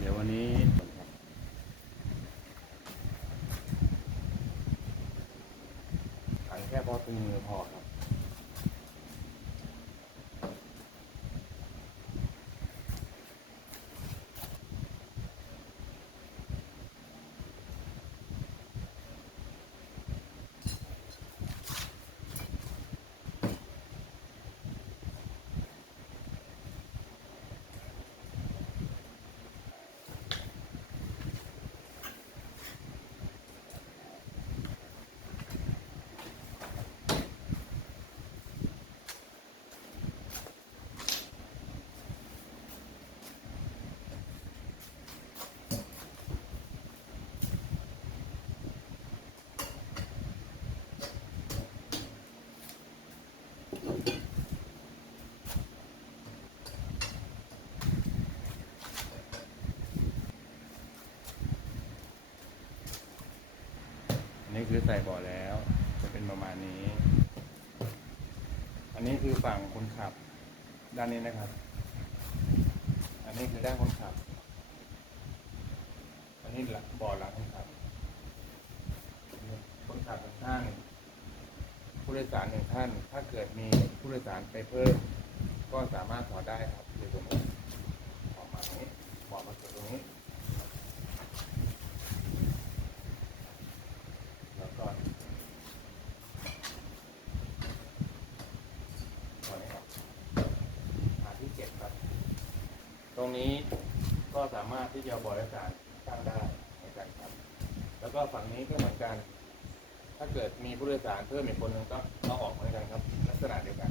เดี๋ยววันนี้ขังแค่พอตึงมือพอครับ นนี้คือใส่เบ่อแล้ว จะเป็นประมาณนี้ อันนี้คือฝั่งคนขับ ด้านนี้นะครับ อันนี้คือด้านคนขับ อันนี้หลังบ่อหลังคนขับ คนขับหนึ่งท่านผู้โดยสารหนึ่งท่าน ถ้าเกิดมีผู้โดยสารไปเพิ่ม ก็สามารถถอดได้ครับอยู่ตรงนี้ออกมาตรงนี้เบอกมาถึงตรงนี้ แล้วก็ตัวนี้ครับหาที่เก็บครับ ต รงนี้ก็สามารถที่จะบริการตั้งได้ในการครับ แล้วก็ฝั่งนี้ก็เหมือนกัน ถ้าเกิดมีผู้โดยสารเพิ่มอีกคนหนึ่งก็เอาออกเหมือนกันครับ ลักษณะเดียวกัน